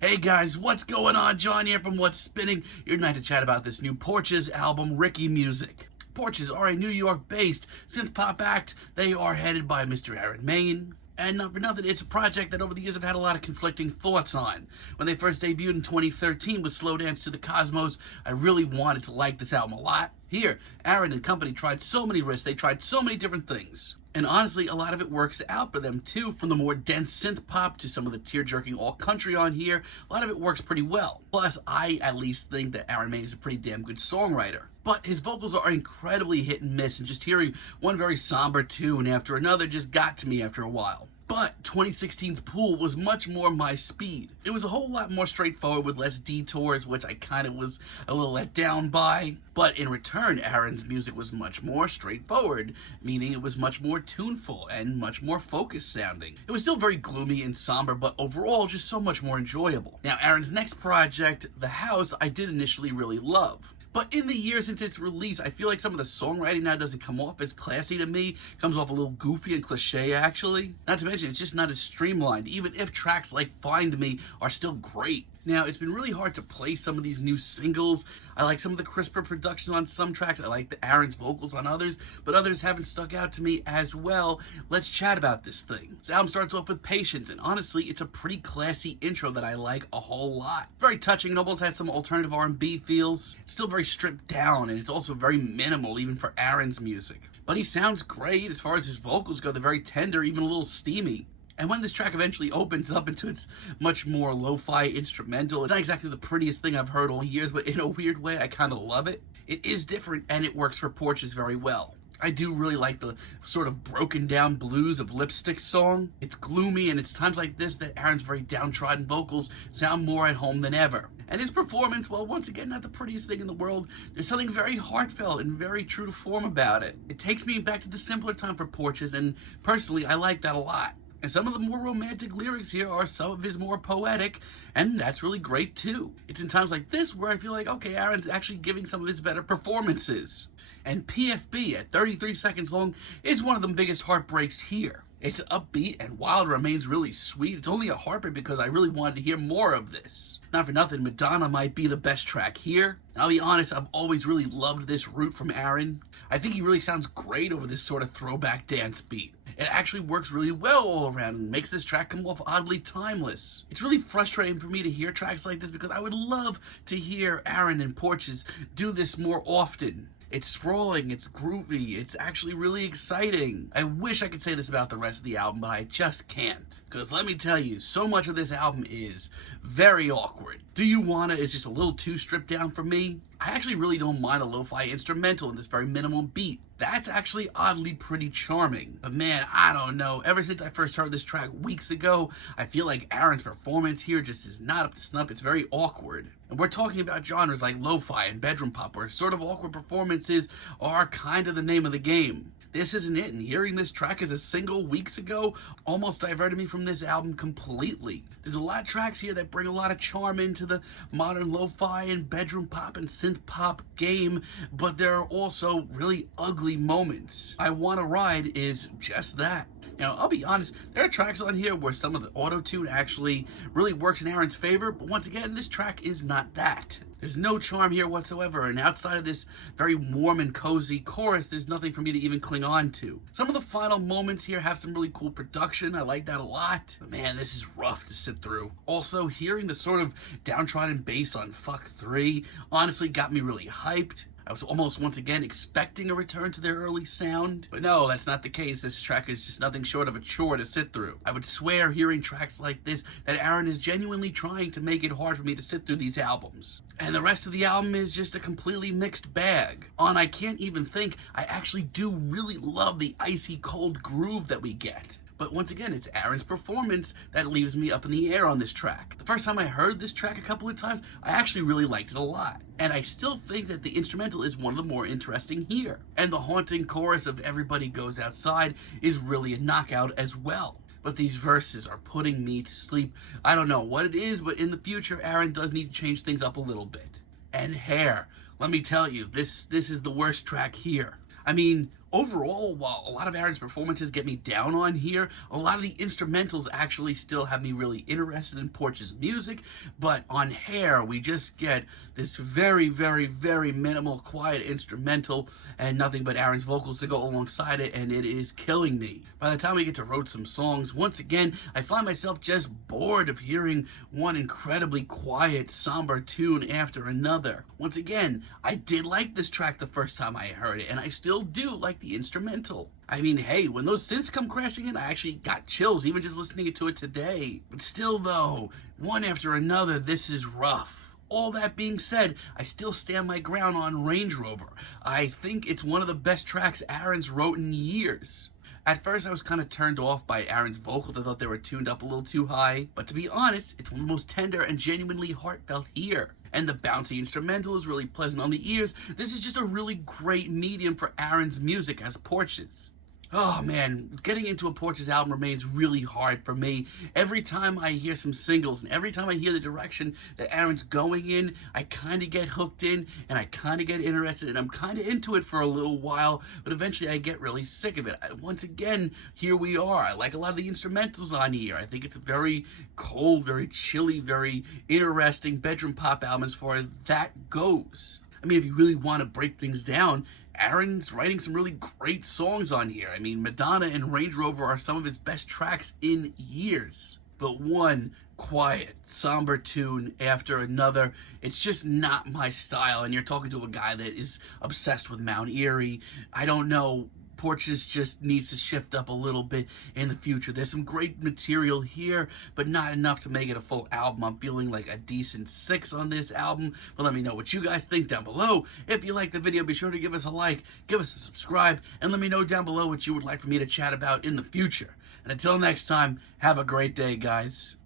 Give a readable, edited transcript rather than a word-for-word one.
Hey guys, what's going on? John here from What's Spinning. Here tonight to chat about this new Porches album, Ricky Music. Porches are a New York-based synth-pop act. They are headed by Mr. Aaron Maine. And not for nothing, it's a project that over the years I've had a lot of conflicting thoughts on. When they first debuted in 2013 with Slow Dance to the Cosmos, I really wanted to like this album a lot. Here, Aaron and company tried so many risks, they tried so many different things. And honestly, a lot of it works out for them too, from the more dense synth pop to some of the tear-jerking all-country on here. A lot of it works pretty well. Plus, I at least think that Aaron Maine is a pretty damn good songwriter. But his vocals are incredibly hit and miss, and just hearing one very somber tune after another just got to me after a while. But 2016's Pool was much more my speed. It was a whole lot more straightforward with less detours, which I kind of was a little let down by. But in return, Aaron's music was much more straightforward, meaning it was much more tuneful and much more focused sounding. It was still very gloomy and somber, but overall just so much more enjoyable. Now, Aaron's next project, The House, I did initially really love. But in the years since its release, I feel like some of the songwriting now doesn't come off as classy to me. Comes off a little goofy and cliche, actually. Not to mention, it's just not as streamlined, even if tracks like Find Me are still great. Now, it's been really hard to play some of these new singles. I like some of the crisper production on some tracks. I like the Aaron's vocals on others, but others haven't stuck out to me as well. Let's chat about this thing. This album starts off with Patience, and honestly, it's a pretty classy intro that I like a whole lot. Very touching, it almost has some alternative R&B feels. It's still very stripped down, and it's also very minimal, even for Aaron's music. But he sounds great. As far as his vocals go, they're very tender, even a little steamy. And when this track eventually opens up into its much more lo-fi instrumental, it's not exactly the prettiest thing I've heard all years, but in a weird way, I kind of love it. It is different, and it works for Porches very well. I do really like the sort of broken down blues of Lipstick song. It's gloomy, and it's times like this that Aaron's very downtrodden vocals sound more at home than ever. And his performance, well, once again, not the prettiest thing in the world. There's something very heartfelt and very true to form about it. It takes me back to the simpler time for Porches, and personally, I like that a lot. And some of the more romantic lyrics here are some of his more poetic, and that's really great too. It's in times like this where I feel like, okay, Aaron's actually giving some of his better performances. And PFB at 33 seconds long is one of the biggest heartbreaks here. It's upbeat, and while it remains really sweet, it's only a heartbreak because I really wanted to hear more of this. Not for nothing, Madonna might be the best track here. I'll be honest, I've always really loved this root from Aaron. I think he really sounds great over this sort of throwback dance beat. It actually works really well all around and makes this track come off oddly timeless. It's really frustrating for me to hear tracks like this because I would love to hear Aaron and Porches do this more often. It's sprawling, it's groovy, it's actually really exciting. I wish I could say this about the rest of the album, but I just can't. Because let me tell you, so much of this album is very awkward. Do You Wanna is just a little too stripped down for me. I actually really don't mind a lo-fi instrumental in this very minimal beat. That's actually oddly pretty charming. But man, I don't know. Ever since I first heard this track weeks ago, I feel like Aaron's performance here just is not up to snuff. It's very awkward. And we're talking about genres like lo-fi and bedroom pop, where sort of awkward performances are kind of the name of the game. This isn't it, and hearing this track as a single weeks ago almost diverted me from this album completely. There's a lot of tracks here that bring a lot of charm into the modern lo-fi and bedroom pop and synth pop game, but there are also really ugly moments. I Wanna Ride is just that. Now, I'll be honest, there are tracks on here where some of the auto-tune actually really works in Aaron's favor, but once again, this track is not that. There's no charm here whatsoever, and outside of this very warm and cozy chorus, there's nothing for me to even cling on to. Some of the final moments here have some really cool production. I like that a lot. But man, this is rough to sit through. Also, hearing the sort of downtrodden bass on Fuck 3 honestly got me really hyped. I was almost once again expecting a return to their early sound, but no, that's not the case. This track is just nothing short of a chore to sit through. I would swear hearing tracks like this that Aaron is genuinely trying to make it hard for me to sit through these albums. And the rest of the album is just a completely mixed bag. On I Can't Even Think, I actually do really love the icy cold groove that we get. But once again, it's Aaron's performance that leaves me up in the air on this track. The first time I heard this track a couple of times, I actually really liked it a lot. And I still think that the instrumental is one of the more interesting here. And the haunting chorus of Everybody Goes Outside is really a knockout as well. But these verses are putting me to sleep. I don't know what it is, but in the future, Aaron does need to change things up a little bit. And Hair, let me tell you, this is the worst track here. I mean, Overall, while a lot of Aaron's performances get me down on here, a lot of the instrumentals actually still have me really interested in Porches' music, but on Hair, we just get this very, very, very minimal, quiet instrumental, and nothing but Aaron's vocals to go alongside it, and it is killing me. By the time we get to Wrote Some Songs, once again, I find myself just bored of hearing one incredibly quiet, somber tune after another. Once again, I did like this track the first time I heard it, and I still do like the instrumental. I mean, hey, when those synths come crashing in, I actually got chills even just listening to it today. But still though, one after another, this is rough. All that being said, I still stand my ground on Range Rover. I think it's one of the best tracks Aaron's wrote in years. At first, I was kind of turned off by Aaron's vocals. I thought they were tuned up a little too high. But to be honest, it's one of the most tender and genuinely heartfelt here. And the bouncy instrumental is really pleasant on the ears. This is just a really great medium for Aaron's music as Porches. Oh man, getting into a Porches album remains really hard for me. Every time I hear some singles and every time I hear the direction that Aaron's going in, I kind of get hooked in and I kind of get interested and I'm kind of into it for a little while, but eventually I get really sick of it. Once again, here we are. I like a lot of the instrumentals on here. I think it's a very cold, very chilly, very interesting bedroom pop album as far as that goes. I mean, if you really want to break things down, Aaron's writing some really great songs on here. I mean, Madonna and Range Rover are some of his best tracks in years. But one quiet, somber tune after another, it's just not my style. And you're talking to a guy that is obsessed with Mount Erie. I don't know. Porches just needs to shift up a little bit in the future. There's some great material here, but not enough to make it a full album. I'm feeling like a decent 6 on this album, but let me know what you guys think down below. If you like the video, be sure to give us a like, give us a subscribe, and let me know down below what you would like for me to chat about in the future. And until next time, have a great day, guys.